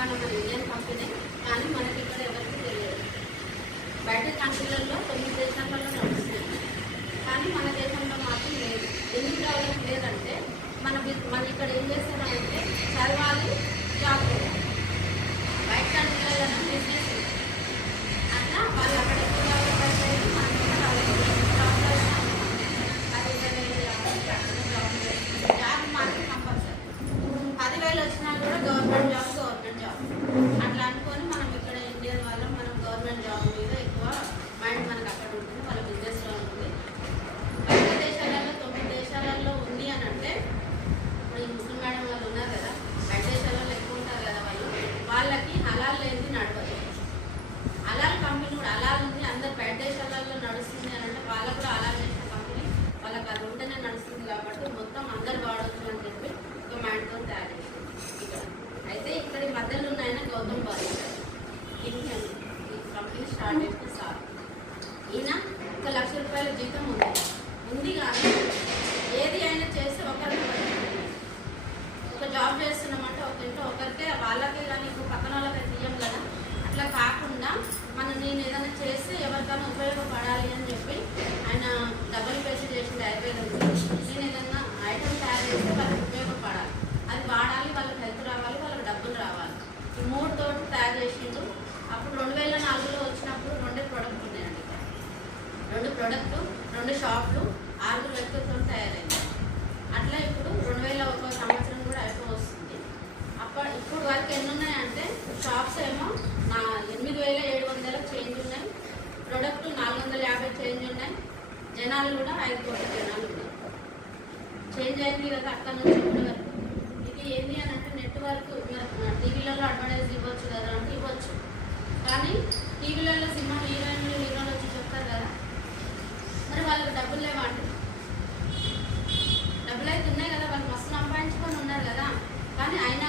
తెలంగాణ మన Indian company, కానీ మనకి ఇక్కడ ఎవరికి తెలియదు. బయట కంట్రీలలో 9 దేశాలలో నడుస్తున్నాయి, కానీ మన దేశంలో మాత్రం లేదు. ఎందుకు డెవలప్ లేదంటే మన ఇక్కడ ఏం చేస్తారంటే చదవాలి, జాబ్ చేయాలి. బయట కంట్రీలలో బిజినెస్ అట్లా వాళ్ళు అక్కడ ఎక్కువ డెవలప్ అయిపోయింది. మనం ఇక్కడ జాబ్ మాత్రం కంపల్సరీ. 10,000 వచ్చినా కూడా గవర్నమెంట్ జాబ్ అట్లా అనుకొని మనం ఇక్కడ ఇండియన్ వాళ్ళం మనం గవర్నమెంట్ జాబ్ మీద ఎక్కువ మైండ్ మనకు అక్కడ ఉంటుంది, వాళ్ళ బిజినెస్లో ఉంటుంది. బయట దేశాలలో 9 దేశాలలో ఉంది అని అంటే ఇప్పుడు ఈ ముస్లిం మేడం వాళ్ళు ఉన్నారు కదా, బయట దేశాలలో ఎక్కువ ఉంటారు కదా, వాళ్ళకి హలాల్ లేనిది నడవదు. హలాల్ కంపెనీ కూడా హలాల్ ఉంది, అందరు బయట దేశాలలో నడుస్తుంది అని అంటే వాళ్ళకు కూడా హలాల్ చేసిన కంపెనీ వాళ్ళకి అది ఉంటేనే నడుస్తుంది. కాబట్టి మొత్తం అందరు వాడవచ్చు అని చెప్పి ఒక మైండ్తో తయారు చేసింది ఇక్కడ. అయితే ఇక్కడ ఈ మధ్యలో ఉన్నాయన గౌతమ్ బాలిక ఈ కంపెనీ స్టార్ట్ చేసిన సార్, ఈయన 1 లక్ష రూపాయల జీతం ఉంది కానీ ఏది అయినా చేస్తే ఒకరికి ఒక జాబ్ చేస్తున్నామంటే ఒక ఇంట్లో ఒకరికే వాళ్ళకే కానీ ఇంకో పక్కన వాళ్ళకే తీయం కదా. అట్లా కాకుండా నేను ఏదైనా చేస్తే ఎవరికైనా ఉపయోగపడాలి అని చెప్పి ఆయన డబుల్ పేసి చేసింది. అయిపోయింది, నేను ఏదైనా ఐటమ్ తయారు చేస్తే వాళ్ళకి ఉపయోగపడాలి, అది వాడాలి, వాళ్ళకి హెల్త్ రావాలి, వాళ్ళకి డబ్బులు రావాలి. ఈ 3 తోటి తయారు చేసిండు. అప్పుడు 2004లో వచ్చినప్పుడు 2 ప్రోడక్ట్లు ఉన్నాయండి. 2 ప్రోడక్ట్లు, 2 షాపులు, 6 వ్యక్తులతో తయారైంది. అట్లా ఇప్పుడు 2001 సంవత్సరం కూడా అయిపోవస్తుంది. ఇప్పుడు వరకు ఎన్ని ఉన్నాయంటే షాప్స్ ఏమో 8,700 చేంజ్ ఉన్నాయి, ప్రొడక్ట్ 450 చేంజ్ ఉన్నాయి, జనాలు కూడా 5 కోట్ల జనాలు ఉన్నాయి. చేంజ్ అయింది కదా అక్కడ నుంచి ఇప్పటి వరకు. ఇది ఏంటి అని అంటే నెట్వర్క్ టీవీలలో అడ్వర్టైజ్ ఇవ్వచ్చు కదా అంటే ఇవ్వచ్చు, కానీ టీవీలలో సినిమా హీరోయిన్లు హీరోలు వచ్చి చెప్తారు కదా, మరి వాళ్ళకి డబ్బులు లేవా అంటే డబ్బులు అయితే ఉన్నాయి కదా, వాళ్ళు మస్తు సంపాదించుకొని ఉన్నారు కదా, కానీ అయినా